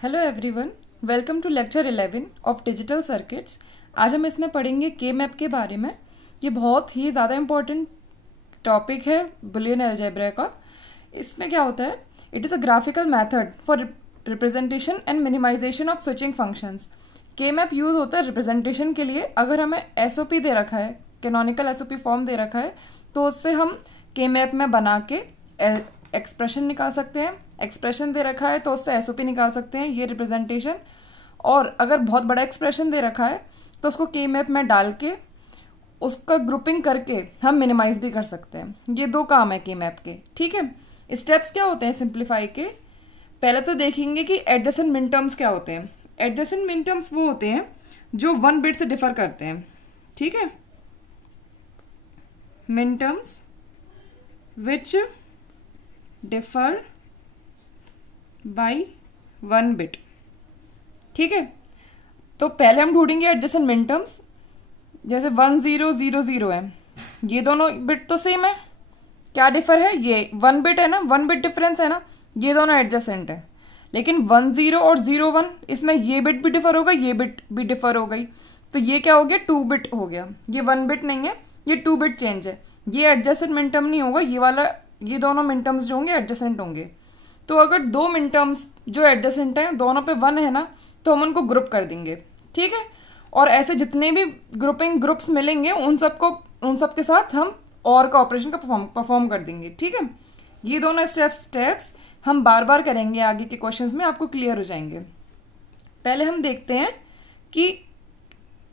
Hello everyone, welcome to lecture 11 of digital circuits. आज हम इसमें पढ़ेंगे के मैप के बारे में। ये बहुत ही ज़्यादा इम्पोर्टेंट टॉपिक है बुलियन अलजेब्रा का। इसमें क्या होता है, it is a graphical method for representation and minimization of switching functions. K map use होता है रिप्रेजेंटेशन के लिए। अगर हमें एसओपी दे रखा है, कैनोनिकल एसओपी फॉर्म दे रखा है, तो उससे हम के मैप में बना के एक्सप्रेशन निकाल सकते हैं। एक्सप्रेशन दे रखा है तो उससे एसओपी निकाल सकते हैं, ये रिप्रेजेंटेशन। और अगर बहुत बड़ा एक्सप्रेशन दे रखा है तो उसको के मैप में डाल के उसका ग्रुपिंग करके हम मिनिमाइज भी कर सकते हैं। ये दो काम है के मैप के, ठीक है। स्टेप्स क्या होते हैं सिंप्लीफाई के? पहले तो देखेंगे कि एडजेसेंट मिन टर्म्स क्या होते हैं। एडजेसेंट मिन टर्म्स वो होते हैं जो 1 बिट से डिफर करते हैं, ठीक है। मिन terms which differ by 1 bit, ठीक है। तो पहले हम ढूंढेंगे एडजेसेंट मिन टर्म्स। जैसे 1 0 0 0 है, ये दोनों बिट तो सेम है। क्या डिफर है? ये 1 बिट है ना, 1 बिट डिफरेंस है ना, ये दोनों एडजेसेंट है। लेकिन 1 0 और 0 1 इसमें ये बिट भी डिफर होगा, ये बिट भी डिफर हो गई, तो ये क्या हो गया? 2 बिट हो गया। ये 1 बिट नहीं है, ये 2 बिट चेंज है। ये एडजेसेंट मिन टर्म नहीं होगा, ये वाला, ये दोनों मिन टर्म्स जो होंगे एडजेसेंट होंगे। तो अगर दो मिन टर्म्स जो एडजेसेंट हैं दोनों पे 1 है ना, तो हम उनको ग्रुप कर देंगे, ठीक है। और ऐसे जितने भी ग्रुप्स मिलेंगे उन सब के साथ हम और का ऑपरेशन का परफॉर्म कर देंगे, ठीक है। ये दोनों स्टेप्स हम बार बार करेंगे, आगे के क्वेश्चंस में आपको क्लियर हो जाएंगे। पहले हम देखते हैं कि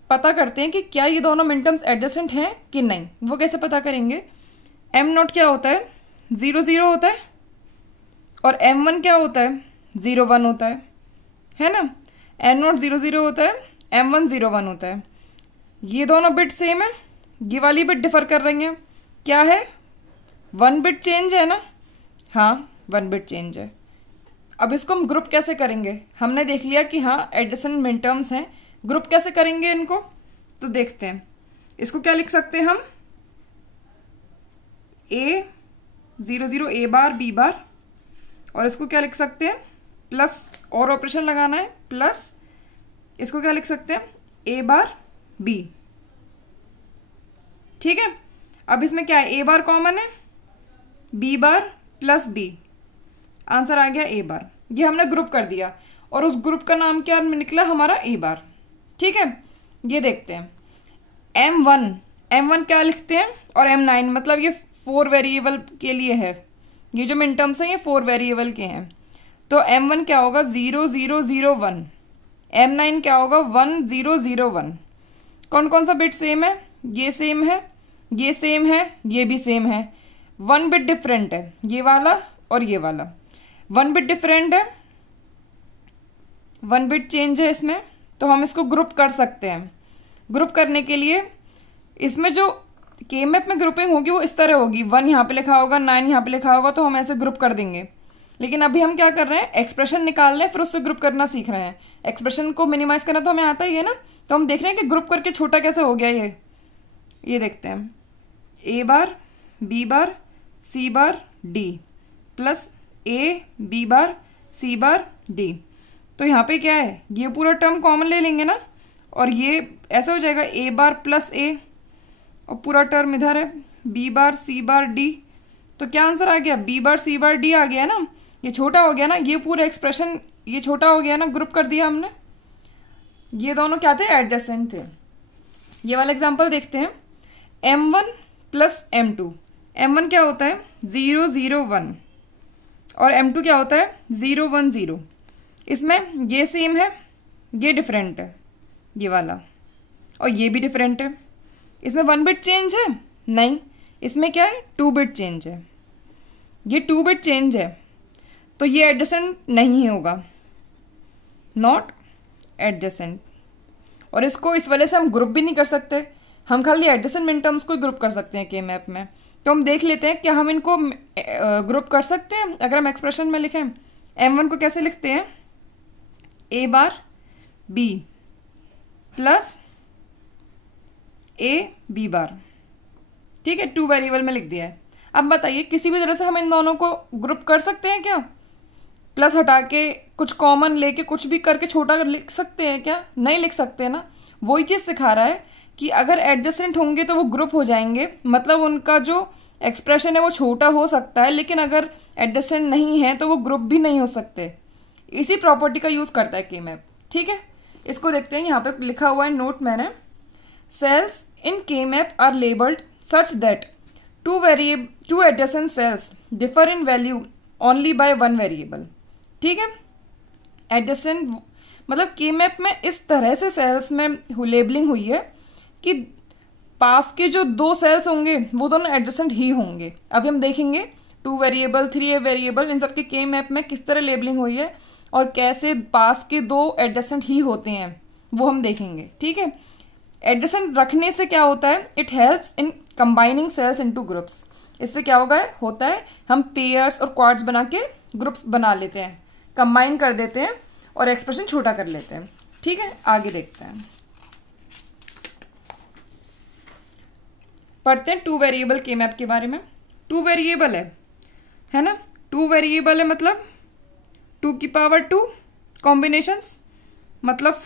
पता करते हैं कि क्या ये दोनों मिन टर्म्स एडजेसेंट हैं कि नहीं। वो कैसे पता करेंगे? एम नोट क्या होता है? 0 0 होता है। और M1 क्या होता है? 0 1 होता है ना। N नोट 0 0 होता है, M1 0 1 होता है। ये दोनों बिट सेम है, ये वाली बिट डिफर कर रही है। क्या है? 1 बिट चेंज है ना। हाँ, 1 बिट चेंज है। अब इसको हम ग्रुप कैसे करेंगे? हमने देख लिया कि हाँ एडजेसेंट मिन टर्म्स हैं। ग्रुप कैसे करेंगे इनको, तो देखते हैं। इसको क्या लिख सकते हैं हम? A 0 0 A बार B बार, और इसको क्या लिख सकते हैं? प्लस, और ऑपरेशन लगाना है, प्लस इसको क्या लिख सकते हैं? A बार B, ठीक है। अब इसमें क्या है? A बार कॉमन है, B बार प्लस B, आंसर आ गया A बार। ये हमने ग्रुप कर दिया और उस ग्रुप का नाम क्या निकला? हमारा A बार, ठीक है। ये देखते हैं। M1 क्या लिखते हैं? और M9, मतलब ये 4 वेरिएबल के लिए है। ये जो मिन टर्म्स हैं ये 4 वेरिएबल के हैं। तो M1 क्या होगा? 0 0 0 1। M9 क्या होगा? 1 0 0 1। कौन कौन सा बिट सेम है? ये सेम है, ये सेम है, ये भी सेम है। 1 बिट डिफरेंट है, ये वाला और ये वाला 1 बिट डिफरेंट है, 1 बिट चेंज है इसमें। तो हम इसको ग्रुप कर सकते हैं। ग्रुप करने के लिए इसमें जो के मैप में ग्रुपिंग होगी वो इस तरह होगी। 1 यहाँ पे लिखा होगा, 9 यहाँ पे लिखा होगा, तो हम ऐसे ग्रुप कर देंगे। लेकिन अभी हम क्या कर रहे हैं? एक्सप्रेशन निकाल रहे हैं, फिर उससे ग्रुप करना सीख रहे हैं। एक्सप्रेशन को मिनिमाइज करना तो हमें आता ही है ना, तो हम देख रहे हैं कि ग्रुप करके छोटा कैसे हो गया ये देखते हैं। A bar B bar C bar D plus A B bar C bar D। तो यहाँ पे क्या है? ये पूरा टर्म कॉमन ले लेंगे ना, और ये ऐसा हो जाएगा A बार प्लस A, और पूरा टर्म इधर है B बार C बार D। तो क्या आंसर आ गया? B बार C बार D आ गया ना। ये छोटा हो गया ना, ये पूरा एक्सप्रेशन ये छोटा हो गया ना, ग्रुप कर दिया हमने। ये दोनों क्या थे? एडजेसेंट थे। ये वाला एग्जांपल देखते हैं। M1 plus M2। M1 क्या होता है? 0 0 1, और M2 क्या होता है? 0 1 0। इसमें ये सेम है, ये डिफरेंट है, ये वाला, और ये भी डिफरेंट है। इसमें 1 बिट चेंज है? नहीं, इसमें क्या है? 2 बिट चेंज है। ये 2 बिट चेंज है, तो ये एडजेसेंट नहीं होगा, नॉट एडजेसेंट। और इसको इस वजह से हम ग्रुप भी नहीं कर सकते, हम खाली एडजेसेंट मिन टर्म्स को ग्रुप कर सकते हैं के मैप में। तो हम देख लेते हैं क्या हम इनको ग्रुप कर सकते हैं। अगर हम एक्सप्रेशन में लिखें, M1 को कैसे लिखते हैं? A bar B plus A B बार, ठीक है। 2 वेरिएबल में लिख दिया है। अब बताइए किसी भी तरह से हम इन दोनों को ग्रुप कर सकते हैं क्या? प्लस हटा के कुछ कॉमन लेके कुछ भी करके छोटा लिख सकते हैं क्या? नहीं लिख सकते ना। वही चीज़ सिखा रहा है कि अगर एडजेसेंट होंगे तो वो ग्रुप हो जाएंगे, मतलब उनका जो एक्सप्रेशन है वो छोटा हो सकता है, लेकिन अगर एडजेसेंट नहीं है तो वो ग्रुप भी नहीं हो सकते। इसी प्रॉपर्टी का यूज़ करता है के मैप। ठीक है, इसको देखते हैं। यहाँ पे लिखा हुआ है नोट मैंने, cells in K map are labelled such that two adjacent cells differ in value only by one variable. ठीक है, एडजेसेंट मतलब के मैप में इस तरह से सेल्स में लेबलिंग हुई है कि पास के जो दो सेल्स होंगे वो दोनों एडजेसेंट ही होंगे। अभी हम देखेंगे 2 वेरिएबल 3 वेरिएबल इन सबके के मैप में किस तरह लेबलिंग हुई है और कैसे पास के दो एडजेसेंट ही होते हैं वो हम देखेंगे। ठीक है, एडजेसेंट रखने से क्या होता है, it helps in combining cells into groups. इससे क्या होता है हम पेयर्स और क्वाड्स बना के ग्रुप्स बना लेते हैं, कंबाइन कर देते हैं और एक्सप्रेशन छोटा कर लेते हैं। ठीक है, आगे देखते हैं, पढ़ते हैं 2 वेरिएबल के मैप के बारे में। 2 वेरिएबल है ना, 2 वेरिएबल है मतलब 2 की पावर 2 कॉम्बिनेशंस मतलब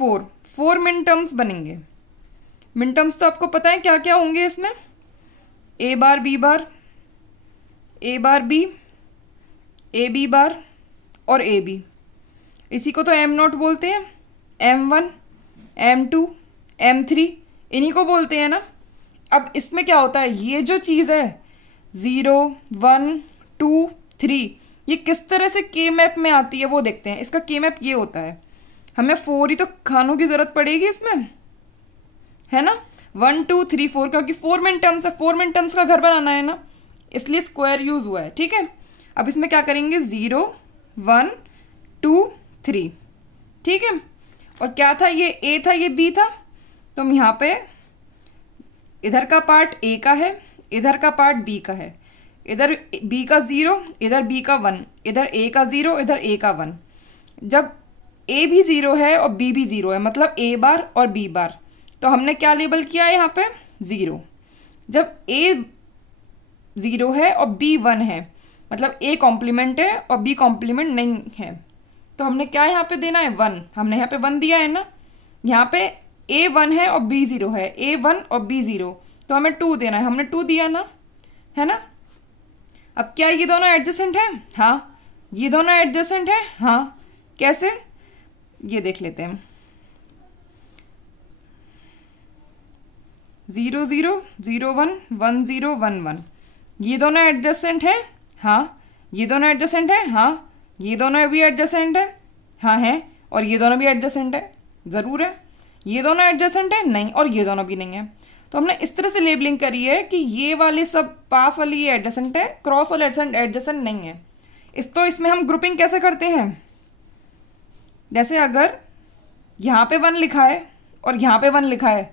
4 मिन टर्म्स बनेंगे। मिन टर्म्स तो आपको पता है क्या क्या होंगे इसमें, A bar B bar, A bar B, A B bar और ए बी। इसी को तो एम नोट बोलते हैं, M1 M2 M3 इन्हीं को बोलते हैं ना। अब इसमें क्या होता है, ये जो चीज़ है 0 1 2 3 ये किस तरह से के मैप में आती है वो देखते हैं। इसका के मैप ये होता है, हमें 4 ही तो खानों की जरूरत पड़ेगी इसमें, है ना। 1 2 3 4 क्योंकि 4 मिन टर्म्स है, 4 मिन टर्म्स का घर बनाना है ना, इसलिए स्क्वायर यूज हुआ है। ठीक है, अब इसमें क्या करेंगे 0 1 2 3। ठीक है, और क्या था, ये ए था ये बी था, तो हम यहाँ पे इधर का पार्ट ए का है, इधर का पार्ट बी का है, इधर बी का 0 इधर बी का 1, इधर ए का 0 इधर ए का 1। जब ए भी 0 है और बी भी 0 है मतलब ए बार और बी बार, तो हमने क्या लेबल किया है यहाँ पे 0। जब ए 0 है और बी 1 है मतलब ए कॉम्प्लीमेंट है और बी कॉम्प्लीमेंट नहीं है, तो हमने क्या यहाँ पे देना है 1। हमने यहाँ पे 1 दिया है ना, यहाँ पे ए 1 है और बी 0 है, ए 1 और बी 0, तो हमें 2 देना है, हमने 2 दिया ना, है ना। अब क्या ये दोनों एडजेसेंट है? हाँ, ये दोनों एडजेसेंट है। हाँ, कैसे ये देख लेते हैं। 0 0 0 1 1 0 1 1 ये दोनों एडजेसेंट है। हाँ, ये दोनों एडजेसेंट है। हाँ, ये दोनों भी एडजेसेंट है। हाँ है, और ये दोनों भी एडजेसेंट है, जरूर है। ये दोनों एडजेसेंट है नहीं, और ये दोनों भी नहीं है। तो हमने इस तरह से लेबलिंग करी है कि ये वाले सब पास वाली ये एडजेसेंट है, क्रॉस वाले एडजेसेंट नहीं है। इसमें हम ग्रुपिंग कैसे करते हैं, जैसे अगर यहाँ पे 1 लिखा है और यहाँ पे 1 लिखा है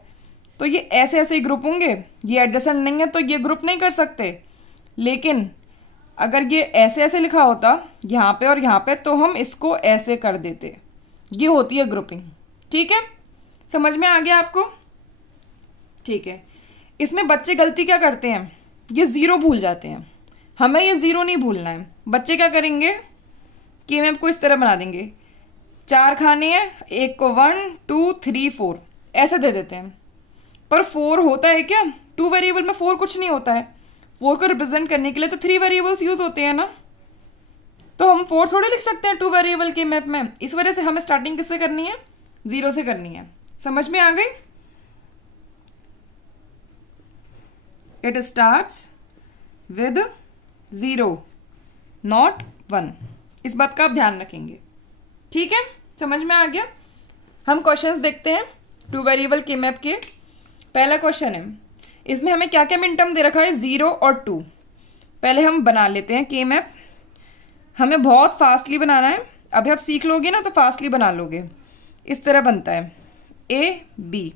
तो ये ऐसे ऐसे ही ग्रुप होंगे। ये एडजेसेंट नहीं है तो ये ग्रुप नहीं कर सकते, लेकिन अगर ये ऐसे ऐसे लिखा होता यहाँ पे और यहाँ पे तो हम इसको ऐसे कर देते। ये होती है ग्रुपिंग। ठीक है, समझ में आ गया आपको? ठीक है, इसमें बच्चे गलती क्या करते हैं, ये 0 भूल जाते हैं। हमें ये 0 नहीं भूलना है। बच्चे क्या करेंगे, कि मैप को इस तरह बना देंगे, 4 खाने हैं, एक को 1 2 3 4 ऐसे दे देते हैं। पर 4 होता है क्या? 2 वेरिएबल में 4 कुछ नहीं होता है। 4 को रिप्रेजेंट करने के लिए तो 3 वेरिएबल्स यूज होते हैं ना, तो हम 4 थोड़े लिख सकते हैं 2 वेरिएबल के मैप में। इस वजह से हमें स्टार्टिंग किससे करनी है, 0 से करनी है। समझ में आ गई? It starts with 0 not 1। इस बात का आप ध्यान रखेंगे। ठीक है, समझ में आ गया? हम क्वेश्चंस देखते हैं 2 वेरिएबल के मैप के। पहला क्वेश्चन है, इसमें हमें क्या क्या मिन टर्म दे रखा है, 0 और 2। पहले हम बना लेते हैं के मैप। हमें बहुत फास्टली बनाना है, अभी आप सीख लोगे ना तो फास्टली बना लोगे। इस तरह बनता है ए बी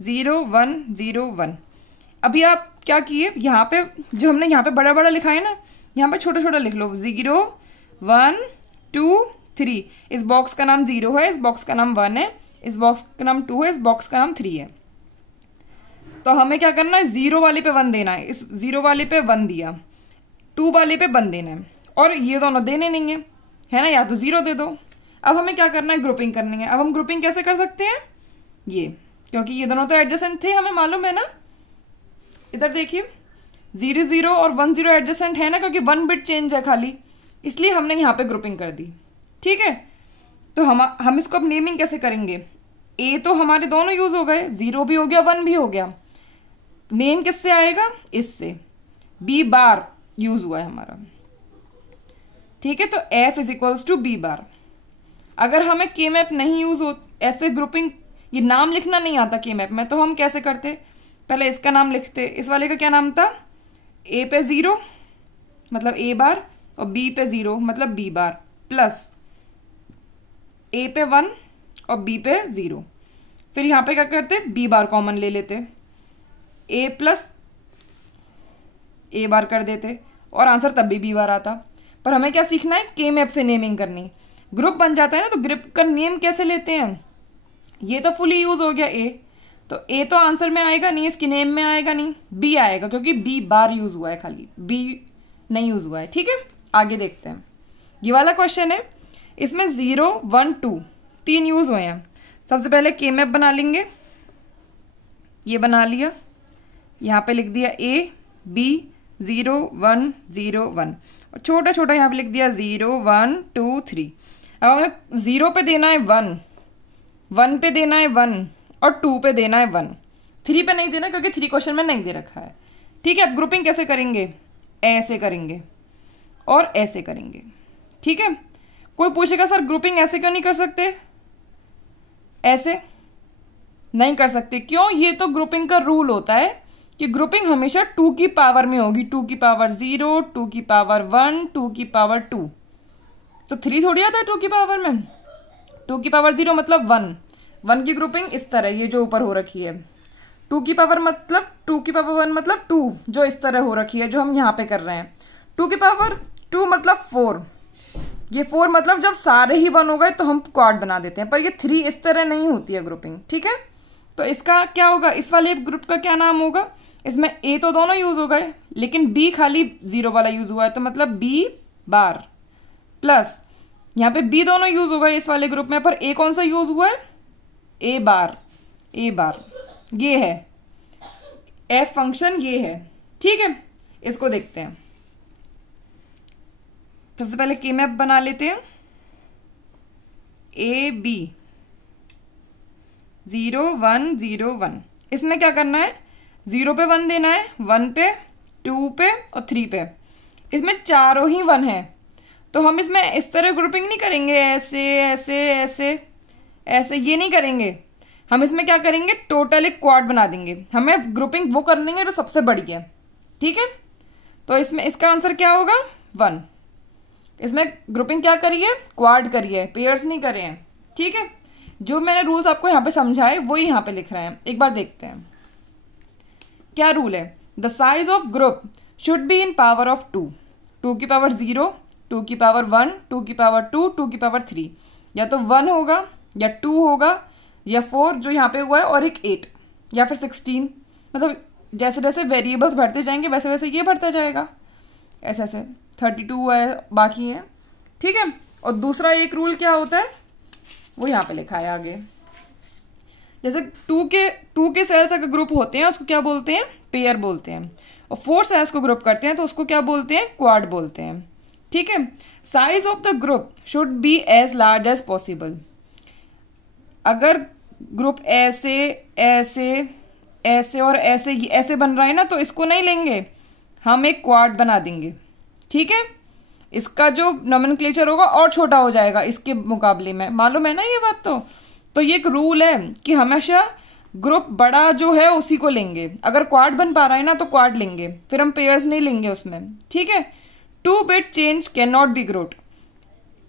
0 1 0 1। अभी आप क्या किए, यहाँ पे जो हमने यहाँ पे बड़ा बड़ा लिखा है ना, यहाँ पे छोटा छोटा लिख लो, 0 1 2 3। इस बॉक्स का नाम 0 है, इस बॉक्स का नाम 1 है, इस बॉक्स का नाम 2 है, इस बॉक्स का नाम 3 है। तो हमें क्या करना है, 0 वाले पे 1 देना है। इस 0 वाले पे 1 दिया, 2 वाले पे 1 देना है, और ये दोनों देने नहीं है। है ना, या तो 0 दे दो। अब हमें क्या करना है, ग्रुपिंग करनी है। अब हम ग्रुपिंग कैसे कर सकते हैं, ये, क्योंकि ये दोनों तो एडजेसेंट थे, हमें मालूम है ना। इधर देखिए 0 0 और 1 0 एडजेसेंट है ना, क्योंकि 1 बिट चेंज है खाली, इसलिए हमने यहाँ पे ग्रुपिंग कर दी। ठीक है, तो हम इसको अब नेमिंग कैसे करेंगे। ए तो हमारे दोनों यूज हो गए, 0 भी हो गया 1 भी हो गया। नेम किससे आएगा, इससे, बी बार यूज हुआ है हमारा। ठीक है, तो F is equals to B bar. अगर हमें के मैप नहीं यूज हो, ऐसे ग्रुपिंग, ये नाम लिखना नहीं आता के मैप में, तो हम कैसे करते, पहले इसका नाम लिखते। इस वाले का क्या नाम था, ए पे 0 मतलब ए बार, और बी पे 0 मतलब बी बार, प्लस ए पे 1 और बी पे 0। फिर यहां पे क्या करते, बी बार कॉमन ले लेते, ए प्लस ए बार कर देते, और आंसर तब भी बी बार आता। पर हमें क्या सीखना है, के मैप से नेमिंग करनी। ग्रुप बन जाता है ना, तो ग्रुप का नेम कैसे लेते हैं। ये तो फुली यूज हो गया ए, तो ए तो आंसर में आएगा नहीं, इसकी नेम में आएगा नहीं, बी आएगा, क्योंकि बी बार यूज हुआ है, खाली बी नहीं यूज हुआ है। ठीक है, आगे देखते हैं। ये वाला क्वेश्चन है, इसमें 0 1 2 3 यूज हुए हैं। सबसे पहले के मैप बना लेंगे, ये बना लिया, यहाँ पे लिख दिया ए बी 0 1 0 1, और छोटा छोटा यहाँ पे लिख दिया 0 1 2 3। अब हमें 0 पे देना है 1, 1 पे देना है 1, और 2 पे देना है 1, 3 पे नहीं देना, क्योंकि 3 क्वेश्चन में नहीं दे रखा है। ठीक है, अब ग्रुपिंग कैसे करेंगे, ऐसे करेंगे और ऐसे करेंगे। ठीक है, कोई पूछेगा सर ग्रुपिंग ऐसे क्यों नहीं कर सकते, ऐसे नहीं कर सकते, क्यों, ये तो ग्रुपिंग का रूल होता है कि ग्रुपिंग हमेशा 2 की पावर में होगी, 2 की पावर 0, 2 की पावर 1, 2 की पावर 2। तो 3 थोड़ी आता है 2 की पावर में, 2 की पावर 0 मतलब 1, 1 की ग्रुपिंग इस तरह, ये जो ऊपर हो रखी है। 2 की पावर मतलब 2 की पावर 1 मतलब 2, जो इस तरह हो रखी है, जो हम यहाँ पे कर रहे हैं। 2 की पावर 2 मतलब 4, ये 4 मतलब जब सारे ही 1 हो गए तो हम क्वाड बना देते हैं, पर ये 3 इस तरह नहीं होती है ग्रुपिंग। ठीक है, तो इसका क्या होगा, इस वाले ग्रुप का क्या नाम होगा, इसमें ए तो दोनों यूज हो गए, लेकिन बी खाली 0 वाला यूज हुआ है, तो मतलब बी बार, प्लस यहाँ पे बी दोनों यूज हो गए इस वाले ग्रुप में, पर ए कौन सा यूज हुआ है, ए बार, ए बार ये है, एफ फंक्शन ये है। ठीक है, इसको देखते हैं। सबसे पहले के मैप बना लेते हैं, ए बी 0 1 0 1। इसमें क्या करना है, 0 पे 1 देना है, 1 पे 2 पे और 3 पे। इसमें चारों ही 1 है, तो हम इसमें इस तरह ग्रुपिंग नहीं करेंगे, ऐसे ऐसे ऐसे ऐसे, ये नहीं करेंगे। हम इसमें क्या करेंगे, टोटल एक क्वाड बना देंगे। हमें ग्रुपिंग वो करनी है जो सबसे बड़ी है। ठीक है, तो इसमें इसका आंसर क्या होगा, 1। इसमें ग्रुपिंग क्या करी है, क्वाड करी है, पेयर्स नहीं करे हैं। ठीक है, जो मैंने रूल्स आपको यहाँ पे समझाए वही यहाँ पे लिख रहे हैं, एक बार देखते हैं क्या रूल है। The size of group should be in power of 2, 2 की पावर 0, 2 की पावर 1, 2 की पावर 2, 2 की पावर 3। या तो 1 होगा या 2 होगा या 4 जो यहाँ पे हुआ है, और एक 8 या फिर 16। मतलब जैसे जैसे वेरिएबल्स बढ़ते जाएंगे वैसे वैसे ये बढ़ता जाएगा, ऐसे ऐसे 32 है, बाकी है। ठीक है, और दूसरा एक रूल क्या होता है वो यहाँ पे लिखा है आगे। जैसे 2 के सेल्स अगर ग्रुप होते हैं उसको क्या बोलते हैं, पेयर बोलते हैं, और 4 सेल्स को ग्रुप करते हैं तो उसको क्या बोलते हैं, क्वाड बोलते हैं। ठीक है, size of the group should be as large as possible. अगर ग्रुप ऐसे ऐसे ऐसे और ऐसे ऐसे बन रहा है ना, तो इसको नहीं लेंगे, हम एक क्वाड बना देंगे। ठीक है, इसका जो नोमेनक्लेचर होगा और छोटा हो जाएगा इसके मुकाबले में, मालूम है ना ये बात। तो ये एक रूल है कि हमेशा ग्रुप बड़ा जो है उसी को लेंगे। अगर क्वाड बन पा रहा है ना तो क्वाड लेंगे, फिर हम पेयर्स नहीं लेंगे उसमें। ठीक है, 2 bit change can not be grouped,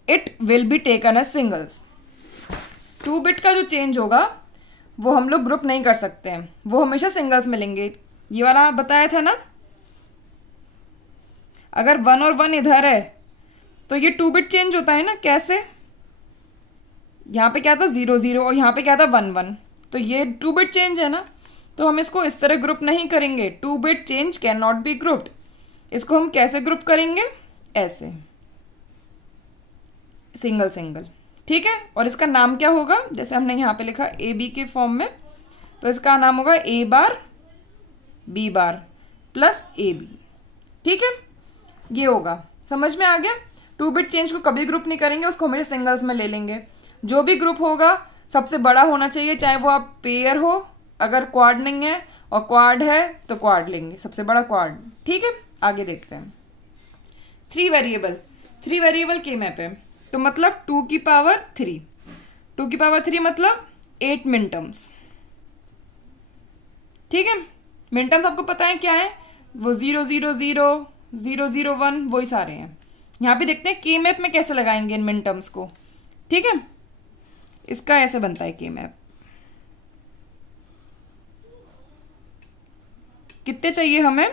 it will be taken as singles. 2 bit का जो चेंज होगा वो हम लोग ग्रुप नहीं कर सकते हैं, वो हमेशा सिंगल्स में लेंगे। ये वाला बताया था ना, अगर 1 और 1 इधर है तो ये 2 बिट चेंज होता है ना, कैसे, यहाँ पे क्या था 0 0 और यहाँ पे क्या था 1 1, तो ये 2 बिट चेंज है ना, तो हम इसको इस तरह ग्रुप नहीं करेंगे। 2 bit change can not be grouped. इसको हम कैसे ग्रुप करेंगे, ऐसे, सिंगल सिंगल, ठीक है। और इसका नाम क्या होगा, जैसे हमने यहाँ पे लिखा ए बी के फॉर्म में, तो इसका नाम होगा A bar B bar plus A B, ठीक है। ये होगा, समझ में आ गया। 2 बिट चेंज को कभी ग्रुप नहीं करेंगे, उसको हमेशा सिंगल्स में ले लेंगे। जो भी ग्रुप होगा सबसे बड़ा होना चाहिए, चाहे वो आप पेयर हो, अगर क्वाड नहीं है और क्वाड है तो क्वाड लेंगे, सबसे बड़ा क्वाड, ठीक है। आगे देखते हैं। 3 वेरिएबल के मैप है, तो मतलब 2 की पावर 3, 2 की पावर 3 मतलब 8 मिनटर्म्स, ठीक है। मिनटर्म्स आपको पता है क्या है, वो 0 0 0 0 0 1 वही सारे हैं। यहाँ पे देखते हैं के मैप में कैसे लगाएंगे इन मिनटर्म्स को, ठीक है। इसका ऐसे बनता है के मैप। कितने चाहिए हमें,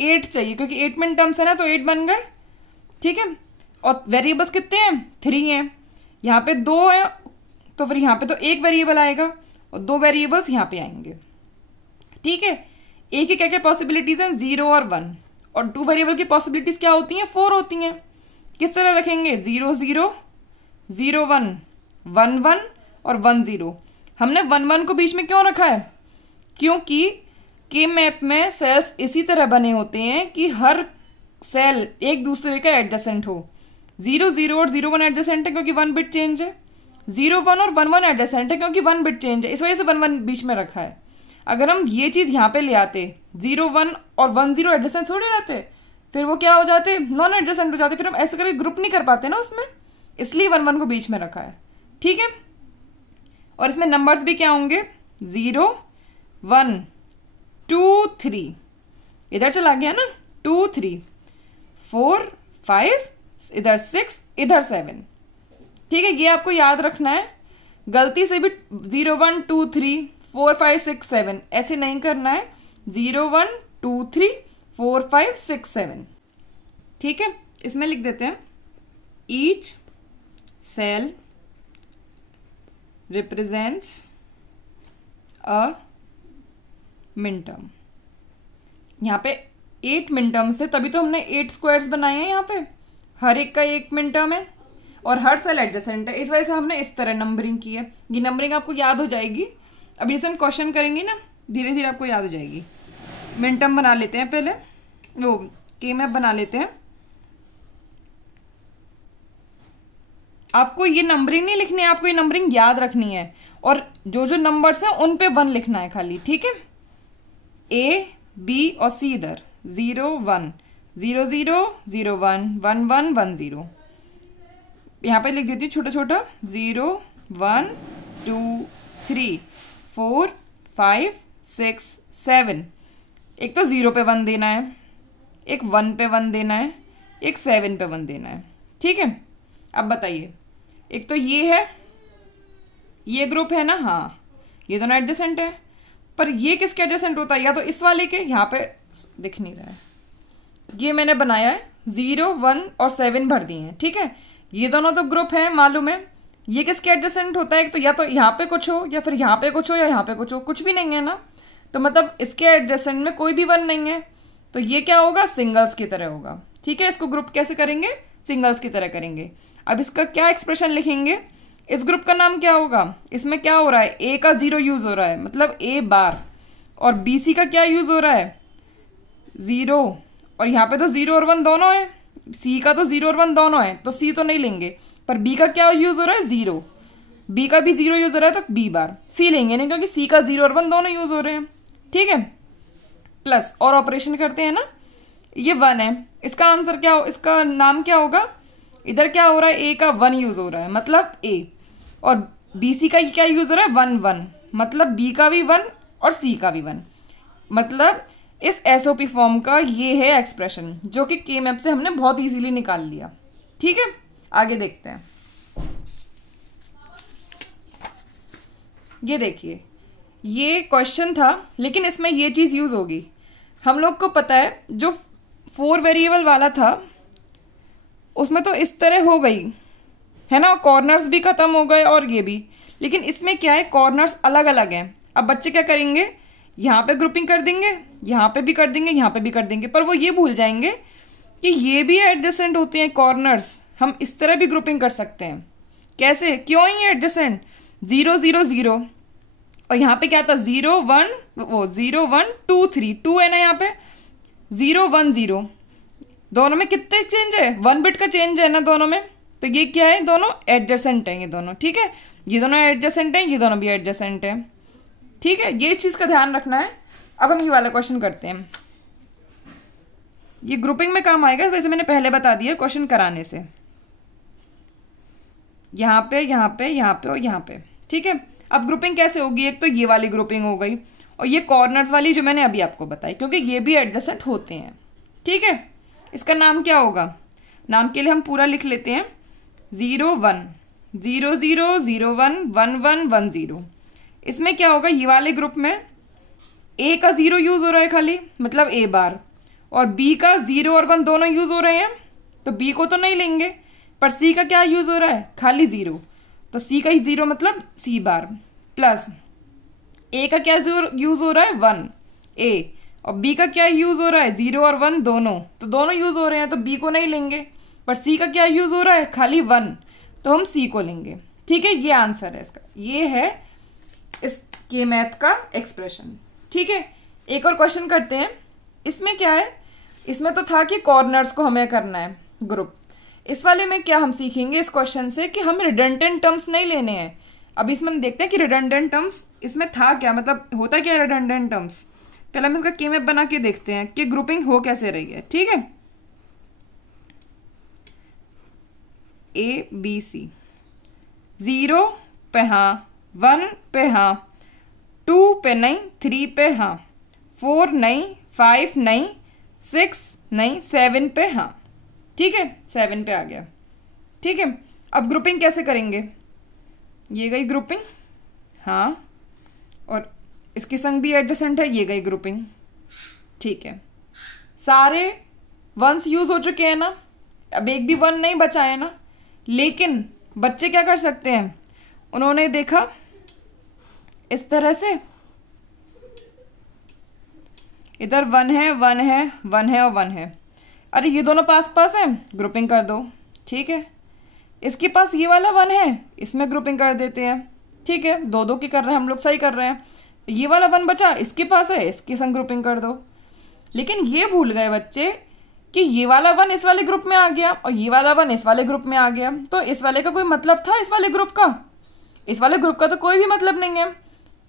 8 चाहिए, क्योंकि 8 मिनटर्म्स है ना, तो 8 बन गए, ठीक है। और वेरिएबल्स कितने हैं, 3 हैं। यहाँ पे 2 है, तो फिर यहाँ पे तो 1 वेरिएबल आएगा और 2 वेरिएबल्स यहाँ पे आएंगे, ठीक है। ए की क्या क्या पॉसिबिलिटीज हैं, 0 और 1, और 2 वेरिएबल की पॉसिबिलिटीज क्या होती हैं, 4 होती हैं। किस तरह रखेंगे, 0 0 0 1 1 1 और 1 0। हमने 1 1 को बीच में क्यों रखा है, क्योंकि के मैप में सेल्स इसी तरह बने होते हैं कि हर सेल एक दूसरे का एडजेसेंट हो। 0 0 और 0 1 एडजेसेंट है क्योंकि 1 बिट चेंज है, 0 1 और 1 1 एडजेसेंट है क्योंकि 1 बिट चेंज है, इस वजह से 1 1 बीच में रखा है। अगर हम ये चीज यहाँ पे ले आते, 0 1 और 1 0 एडजेसेंट थोड़े रहते, फिर वो क्या हो जाते, नॉन एडजेसेंट हो जाते, फिर हम ऐसे कभी ग्रुप नहीं कर पाते ना उसमें, इसलिए 1 1 को बीच में रखा है, ठीक है। और इसमें नंबर्स भी क्या होंगे, 0 1 2 3, इधर चला गया ना 2 3 4 5, इधर 6, इधर 7, ठीक है। ये आपको याद रखना है, गलती से भी 0 1 2 3 4 5 6 7 ऐसे नहीं करना है, 0 1 2 3 4 5 6 7, ठीक है। इसमें लिख देते हैं each cell represents a minterm. यहाँ पे 8 मिनटर्म्स थे, तभी तो हमने 8 स्क्वायर्स बनाए हैं। यहाँ पे हर एक का 1 मिनटर्म है और हर सेल एडजेसेंट है, इस वजह से हमने इस तरह नंबरिंग की है। ये नंबरिंग आपको याद हो जाएगी, अभी जैसे हम क्वेश्चन करेंगे ना, धीरे धीरे आपको याद हो जाएगी। मिनटर्म बना लेते हैं पहले, वो के मैप बना लेते हैं। आपको ये नंबरिंग नहीं लिखनी है, आपको ये नंबरिंग याद रखनी है, और जो जो नंबर्स हैं उन पे 1 लिखना है खाली, ठीक है। ए बी और सी इधर 0 1 0 0 0 1 1 1 1 0, यहाँ पे लिख देती हूँ छोटा छोटा, 0 1 2 3 4 5 6 7। एक तो 0 पे 1 देना है, एक 1 पे 1 देना है, एक 7 पे 1 देना है, ठीक है। अब बताइए, एक तो ये है, ये ग्रुप है ना, हाँ ये दोनों एडजेसेंट है, पर ये किसके एडजेसेंट होता है, या तो इस वाले के, यहाँ पे दिख नहीं रहा है, ये मैंने बनाया है, 0 1 और 7 भर दिए हैं, ठीक है। ये दोनों तो ग्रुप है मालूम है, ये किसके एडजेसेंट होता है, तो या तो यहाँ पे कुछ हो, या फिर यहाँ पे कुछ हो, या यहाँ पे कुछ हो, कुछ भी नहीं है ना, तो मतलब इसके एडजेसेंट में कोई भी 1 नहीं है, तो ये क्या होगा, सिंगल्स की तरह होगा, ठीक है। इसको ग्रुप कैसे करेंगे, सिंगल्स की तरह करेंगे। अब इसका क्या एक्सप्रेशन लिखेंगे, इस ग्रुप का नाम क्या होगा, इसमें क्या हो रहा है, ए का 0 यूज हो रहा है, मतलब ए बार, और बी सी का क्या यूज हो रहा है, 0, और यहाँ पे तो 0 और 1 दोनों है, सी का तो 0 और 1 दोनों है, तो सी तो नहीं लेंगे, पर बी का क्या यूज हो रहा है, 0, बी का भी 0 यूज हो रहा है, तो बी बार, सी लेंगे नहीं क्योंकि सी का 0 और 1 दोनों यूज हो रहे हैं, ठीक है। प्लस और ऑपरेशन करते हैं ना, ये 1 है, इसका आंसर क्या हो, इसका नाम क्या होगा, इधर क्या हो रहा है, ए का 1 यूज हो रहा है मतलब ए, और बी सी का क्या यूज हो रहा है, 1 1, मतलब बी का भी 1 और सी का भी 1, मतलब इस एसओपी फॉर्म का ये है एक्सप्रेशन, जो कि के मैप से हमने बहुत इजीली निकाल लिया, ठीक है। आगे देखते हैं, ये देखिए, ये क्वेश्चन था लेकिन इसमें ये चीज यूज होगी। हम लोग को पता है जो 4 वेरिएबल वाला था उसमें तो इस तरह हो गई है ना, कॉर्नर्स भी खत्म हो गए और ये भी, लेकिन इसमें क्या है, कॉर्नर्स अलग अलग हैं। अब बच्चे क्या करेंगे, यहाँ पे ग्रुपिंग कर देंगे, यहाँ पे भी कर देंगे, यहाँ पे भी कर देंगे, पर वो ये भूल जाएंगे कि ये भी एडजेसेंट होते हैं कॉर्नर्स, हम इस तरह भी ग्रुपिंग कर सकते हैं। कैसे, क्यों ही एडजेसेंट, 0 0 0 और यहाँ पे क्या था 0 1 0 1 2 3 2 है ना, यहाँ पे 0 1 0, दोनों में कितने चेंज है, 1 बिट का चेंज है ना दोनों में, तो ये क्या है, दोनों एडजेसेंट है ये दोनों, ठीक है, ये दोनों एडजेसेंट है, ये दोनों भी एडजेसेंट है, ठीक है, ये इस चीज का ध्यान रखना है। अब हम ये वाला क्वेश्चन करते हैं, ये ग्रुपिंग में काम आएगा, वैसे मैंने पहले बता दिया क्वेश्चन कराने से, यहाँ पे यहाँ पे यहाँ पे और यहाँ पे, ठीक है। अब ग्रुपिंग कैसे होगी, एक तो ये वाली ग्रुपिंग हो गई और ये कॉर्नर्स वाली जो मैंने अभी आपको बताई, क्योंकि ये भी एडजेसेंट होते हैं, ठीक है। इसका नाम क्या होगा, नाम के लिए हम पूरा लिख लेते हैं 0 1 0 0 0 1 1 1 1 0। इसमें क्या होगा, ये वाले ग्रुप में ए का 0 यूज हो रहा है खाली, मतलब ए बार, और बी का 0 और 1 दोनों यूज हो रहे हैं, तो बी को तो नहीं लेंगे, पर सी का क्या यूज हो रहा है, खाली 0, तो सी का ही 0 मतलब सी बार, प्लस ए का क्या यूज हो रहा है 1 ए, और बी का क्या यूज हो रहा है 0 और 1 दोनों, तो दोनों यूज हो रहे हैं, तो बी को नहीं लेंगे, पर सी का क्या यूज हो रहा है खाली 1, तो हम सी को लेंगे, ठीक है। ये आंसर है इसका, ये है इस के मैप का एक्सप्रेशन, ठीक है। एक और क्वेश्चन करते हैं, इसमें क्या है, इसमें तो था कि कॉर्नर्स को हमें करना है ग्रुप, इस वाले में क्या हम सीखेंगे इस क्वेश्चन से कि हम रिडंडेंट टर्म्स नहीं लेने हैं। अब इसमें हम देखते हैं कि रिडंडेंट टर्म्स इसमें था क्या, मतलब होता क्या है रिडंडेंट टर्म्स, पहले हम इसका के मैप बना के देखते हैं कि ग्रुपिंग हो कैसे रही है, ठीक है। ए बी सी, 0 पे हाँ, 1 पे हाँ, 2 पे नहीं, 3 पे हाँ, 4 नहीं, 5 नहीं, 6 नहीं, 7 पे हाँ, ठीक है, 7 पे आ गया, ठीक है। अब ग्रुपिंग कैसे करेंगे, ये गई ग्रुपिंग, हाँ, और इसके संग भी एडजेसेंट है, ये गई ग्रुपिंग, ठीक है। सारे वंस यूज हो चुके हैं ना, अब एक भी 1 नहीं बचा है ना, लेकिन बच्चे क्या कर सकते हैं, उन्होंने देखा इस तरह से, इधर 1 है 1 है 1 है और 1 है, अरे ये दोनों पास पास हैं, ग्रुपिंग कर दो, ठीक है। इसके पास ये वाला 1 है, इसमें ग्रुपिंग कर देते हैं, ठीक है, दो दो की कर रहे हैं हम लोग, सही कर रहे हैं। ये वाला 1 बचा, इसके पास है, इसकी संग ग्रुपिंग कर दो। लेकिन ये भूल गए बच्चे कि ये वाला 1 इस वाले ग्रुप में आ गया और ये वाला 1 इस वाले ग्रुप में आ गया, तो इस वाले का कोई मतलब था इस वाले ग्रुप का, इस वाले ग्रुप का तो कोई भी मतलब नहीं है।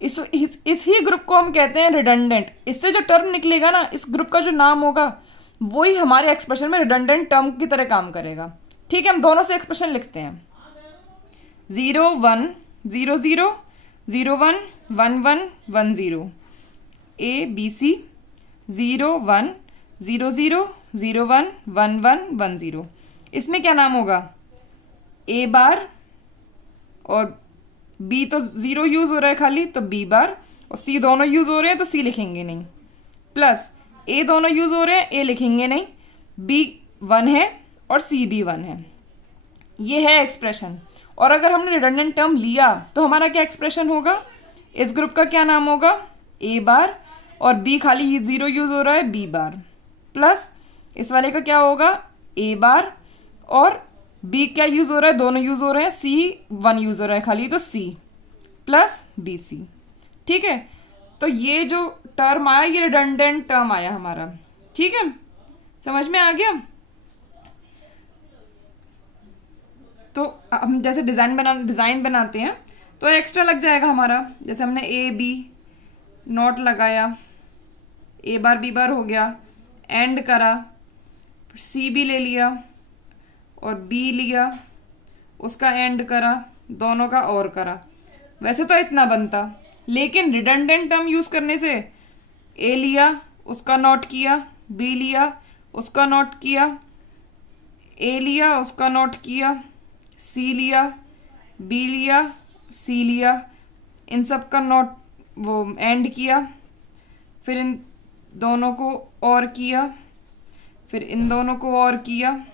इस ही ग्रुप को हम कहते हैं रिडंडेंट, इससे जो टर्म निकलेगा ना, इस ग्रुप का जो नाम होगा वही हमारे एक्सप्रेशन में रिडंडेंट टर्म की तरह काम करेगा, ठीक है। हम दोनों से एक्सप्रेशन लिखते हैं, 0 1 0 0 0 1 1 1 1 0, ए बी सी, 0 1 0 0 0 1 1 1 1 0। इसमें क्या नाम होगा, ए बार, और बी तो 0 यूज हो रहा है खाली, तो बी बार, और सी दोनों यूज हो रहे हैं तो सी लिखेंगे नहीं, प्लस ए दोनों यूज हो रहे हैं, ए लिखेंगे नहीं, बी 1 है और सी भी 1 है, ये है एक्सप्रेशन। और अगर हमने रिडंडेंट टर्म लिया तो हमारा क्या एक्सप्रेशन होगा, इस ग्रुप का क्या नाम होगा, ए बार, और बी खाली 0 यूज हो रहा है, बी बार, प्लस इस वाले का क्या होगा, ए बार, और बी क्या यूज हो रहा है, दोनों यूज हो रहे हैं, सी 1 यूज हो रहा है खाली, तो सी प्लस बी सी, ठीक है। तो ये जो टर्म आया ये रिडंडेंट टर्म आया हमारा, ठीक है, समझ में आ गया। तो हम जैसे डिजाइन बनाते हैं तो एक्स्ट्रा लग जाएगा हमारा, जैसे हमने ए बी नॉट लगाया, ए बार बी बार हो गया, एंड करा, सी भी ले लिया और बी लिया, उसका एंड करा, दोनों का और करा, वैसे तो इतना बनता, लेकिन रिडंडेंट टर्म यूज करने से ए लिया उसका नॉट किया, बी लिया उसका नॉट किया, ए लिया उसका नॉट किया, सी लिया, बी लिया, सी लिया, इन सब का नॉट वो एंड किया, फिर इन दोनों को और किया, फिर इन दोनों को और किया,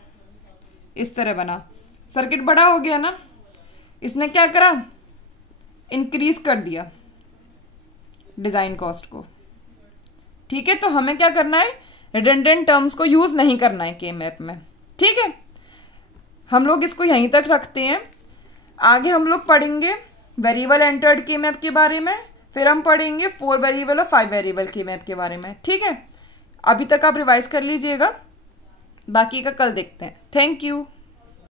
इस तरह बना। सर्किट बड़ा हो गया ना, इसने क्या करा, इंक्रीज कर दिया डिजाइन कॉस्ट को, ठीक है। तो हमें क्या करना है, रिडंडेंट टर्म्स को यूज नहीं करना है के मैप में, ठीक है। हम लोग इसको यहीं तक रखते हैं। आगे हम लोग पढ़ेंगे वेरिएबल एंटर्ड के मैप के बारे में, फिर हम पढ़ेंगे 4 वेरिएबल और 5 वेरिएबल के मैप के बारे में। ठीक है, अभी तक आप रिवाइज कर लीजिएगा, बाकी का कल देखते हैं। Thank you.